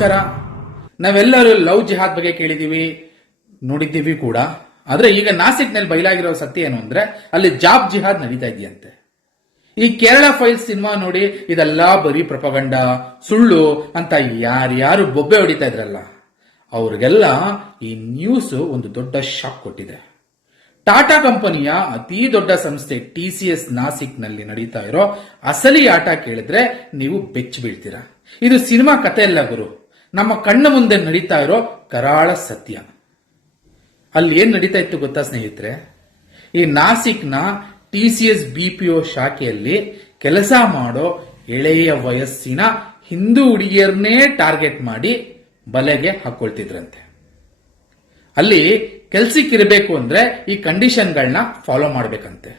ನಮಸ್ಕಾರ. ನಾವೆಲ್ಲರೂ ಲವ್ ಜಿಹಾದ್ ಬಗ್ಗೆ ಕೇಳಿದೀವಿ, ನೋಡಿದ್ದೀವಿ ಕೂಡ. ಆದ್ರೆ ಈಗ ನಾಸಿಕ್ನಲ್ಲಿ ಬಯಲಾಗಿರೋ ಸತ್ಯ ಏನು ಅಂದ್ರೆ ಅಲ್ಲಿ ಜಾಬ್ ಜಿಹಾದ್ ನಡೀತಾ ಇದೆಯಂತೆ. ಈ ಕೇರಳ ಫೈಲ್ಸ್ ಸಿನಿಮಾ ನೋಡಿ ಇದೆಲ್ಲ ಬರೀ ಪ್ರಪಗಂಡ, ಸುಳ್ಳು ಅಂತ ಯಾರ್ಯಾರು ಬೊಬ್ಬೆ ಹೊಡಿತಾ ಇದ್ರಲ್ಲ ಅವ್ರಿಗೆಲ್ಲ ಈ ನ್ಯೂಸ್ ಒಂದು ದೊಡ್ಡ ಶಾಕ್ ಕೊಟ್ಟಿದೆ. ಟಾಟಾ ಕಂಪನಿಯ ಅತಿ ದೊಡ್ಡ ಸಂಸ್ಥೆ TCS ನಾಸಿಕ್ನಲ್ಲಿ ನಡೀತಾ ಇರೋ ಅಸಲಿ ಆಟ ಕೇಳಿದ್ರೆ ನೀವು ಬೆಚ್ಚಿ ಬೀಳ್ತೀರಾ. ಇದು ಸಿನಿಮಾ ಕಥೆ ಅಲ್ಲ ಗುರು, ನಮ್ಮ ಕಣ್ಣ ಮುಂದೆ ನಡೀತಾ ಇರೋ ಕರಾಳ ಸತ್ಯ. ಅಲ್ಲಿ ಏನ್ ನಡೀತಾ ಇತ್ತು ಗೊತ್ತಾ ಸ್ನೇಹಿತರೆ? ಈ ನಾಸಿಕ್ನ TCS BPO ಶಾಖೆಯಲ್ಲಿ ಕೆಲಸ ಮಾಡೋ ಎಳೆಯ ವಯಸ್ಸಿನ ಹಿಂದೂ ಹುಡುಗಿಯರನ್ನೇ ಟಾರ್ಗೆಟ್ ಮಾಡಿ ಬಲೆಗೆ ಹಾಕೊಳ್ತಿದ್ರಂತೆ. ಅಲ್ಲಿ ಕೆಲ್ಸಕ್ಕಿರಬೇಕು ಅಂದ್ರೆ ಈ ಕಂಡೀಷನ್ಗಳನ್ನ ಫಾಲೋ ಮಾಡ್ಬೇಕಂತೆ.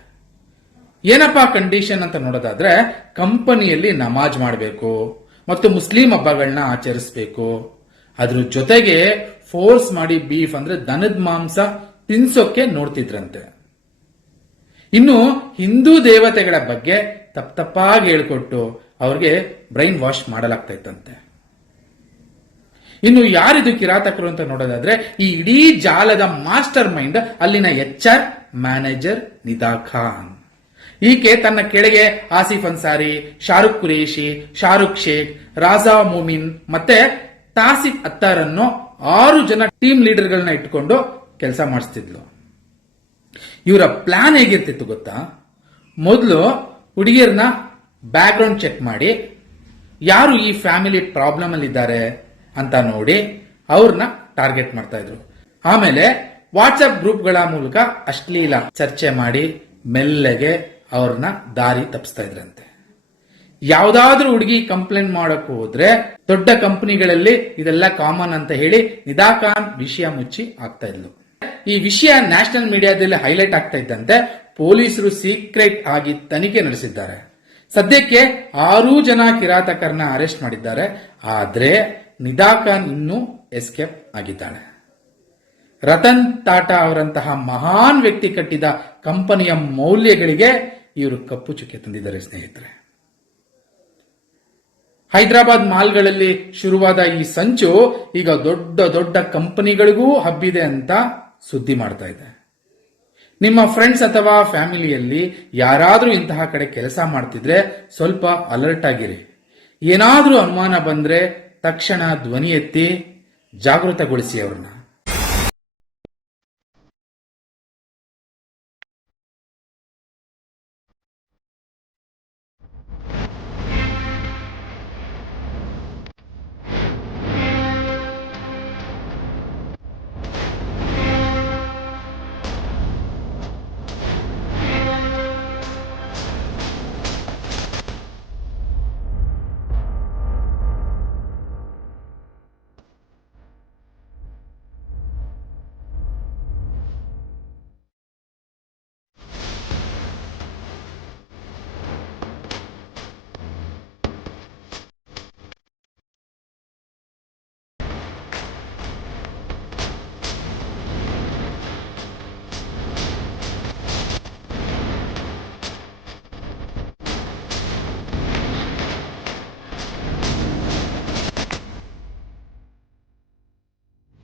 ಏನಪ್ಪಾ ಕಂಡೀಷನ್ ಅಂತ ನೋಡೋದಾದ್ರೆ, ಕಂಪನಿಯಲ್ಲಿ ನಮಾಜ್ ಮಾಡಬೇಕು ಮತ್ತು ಮುಸ್ಲಿಂ ಹಬ್ಬಗಳನ್ನ ಆಚರಿಸಬೇಕು. ಅದ್ರ ಜೊತೆಗೆ ಫೋರ್ಸ್ ಮಾಡಿ ಬೀಫ್ ಅಂದ್ರೆ ದನದ ಮಾಂಸ ತಿನ್ಸೋಕೆ ನೋಡ್ತಿದ್ರಂತೆ. ಇನ್ನು ಹಿಂದೂ ದೇವತೆಗಳ ಬಗ್ಗೆ ತಪ್ಪಾಗಿ ಹೇಳ್ಕೊಟ್ಟು ಅವ್ರಿಗೆ ಬ್ರೈನ್ ವಾಶ್ ಮಾಡಲಾಗ್ತಾ ಇತ್ತಂತೆ. ಇನ್ನು ಯಾರಿದು ಕಿರಾತಕರು ಅಂತ ನೋಡೋದಾದ್ರೆ, ಈ ಇಡೀ ಜಾಲದ ಮಾಸ್ಟರ್ ಮೈಂಡ್ ಅಲ್ಲಿನ HR ಮ್ಯಾನೇಜರ್ ನಿದಾ ಖಾನ್. ಈಕೆ ತನ್ನ ಕೆಳಗೆ ಆಸಿಫ್ ಅನ್ಸಾರಿ, ಶಾರುಖ್ ಕುರೇಶಿ, ಶಾರುಖ್ ಶೇಖ್, ರಾಜಾ ಮುಮಿನ್ ಮತ್ತೆ ತಾಸಿಫ್ ಅತ್ತಾರ್ ಅನ್ನೋ 6 ಜನ ಟೀಮ್ ಲೀಡರ್ಗಳನ್ನ ಇಟ್ಕೊಂಡು ಕೆಲಸ ಮಾಡಿಸ್ತಿದ್ಲು. ಇವರ ಪ್ಲಾನ್ ಹೇಗಿರ್ತಿತ್ತು ಗೊತ್ತಾ? ಮೊದಲು ಹುಡುಗಿಯರನ್ನ ಬ್ಯಾಕ್ ಗ್ರೌಂಡ್ ಚೆಕ್ ಮಾಡಿ ಯಾರು ಈ ಫ್ಯಾಮಿಲಿ ಪ್ರಾಬ್ಲಮ್ ಅಲ್ಲಿ ಇದ್ದಾರೆ ಅಂತ ನೋಡಿ ಅವ್ರನ್ನ ಟಾರ್ಗೆಟ್ ಮಾಡ್ತಾ ಇದ್ರು. ಆಮೇಲೆ ವಾಟ್ಸ್ಆಪ್ ಗ್ರೂಪ್ಗಳ ಮೂಲಕ ಅಶ್ಲೀಲ ಚರ್ಚೆ ಮಾಡಿ ಮೆಲ್ಲಗೆ ಅವ್ರನ್ನ ದಾರಿ ತಪ್ಪಿಸ್ತಾ ಇದ್ರಂತೆ. ಯಾವ್ದಾದ್ರೂ ಹುಡುಗಿ ಕಂಪ್ಲೇಂಟ್ ಮಾಡಕ್ ಹೋದ್ರೆ ದೊಡ್ಡ ಕಂಪನಿಗಳಲ್ಲಿ ಇದೆಲ್ಲ ಕಾಮನ್ ಅಂತ ಹೇಳಿ ನಿದಾ ಖಾನ್ ವಿಷಯ ಮುಚ್ಚಿ ಆಗ್ತಾ ಇದ್ಲು. ಈ ವಿಷಯ ನ್ಯಾಷನಲ್ ಮೀಡಿಯಾದಲ್ಲಿ ಹೈಲೈಟ್ ಆಗ್ತಾ ಇದ್ದಂತೆ ಪೊಲೀಸರು ಸೀಕ್ರೆಟ್ ಆಗಿ ತನಿಖೆ ನಡೆಸಿದ್ದಾರೆ. ಸದ್ಯಕ್ಕೆ 6 ಜನ ಕಿರಾತಕರನ್ನ ಅರೆಸ್ಟ್ ಮಾಡಿದ್ದಾರೆ. ಆದ್ರೆ ನಿದಾ ಖಾನ್ ಇನ್ನೂ ಎಸ್ಕೇಪ್ ಆಗಿದ್ದಾಳೆ. ರತನ್ ಟಾಟಾ ಅವರಂತಹ ಮಹಾನ್ ವ್ಯಕ್ತಿ ಕಟ್ಟಿದ ಕಂಪನಿಯ ಮೌಲ್ಯಗಳಿಗೆ ಇವರು ಕಪ್ಪು ಚುಕ್ಕೆ ತಂದಿದ್ದಾರೆ ಸ್ನೇಹಿತರೆ. ಹೈದರಾಬಾದ್ ಮಾಲ್ಗಳಲ್ಲಿ ಶುರುವಾದ ಈ ಸಂಚು ಈಗ ದೊಡ್ಡ ದೊಡ್ಡ ಕಂಪನಿಗಳಿಗೂ ಹಬ್ಬಿದೆ ಅಂತ ಸುದ್ದಿ ಮಾಡ್ತಾ ಇದೆ. ನಿಮ್ಮ ಫ್ರೆಂಡ್ಸ್ ಅಥವಾ ಫ್ಯಾಮಿಲಿಯಲ್ಲಿ ಯಾರಾದ್ರೂ ಇಂತಹ ಕಡೆ ಕೆಲಸ ಮಾಡ್ತಿದ್ರೆ ಸ್ವಲ್ಪ ಅಲರ್ಟ್ ಆಗಿರಿ. ಏನಾದ್ರೂ ಅನುಮಾನ ಬಂದ್ರೆ ತಕ್ಷಣ ಧ್ವನಿ ಎತ್ತಿ ಜಾಗೃತಗೊಳಿಸಿ ಅವ್ರನ್ನ.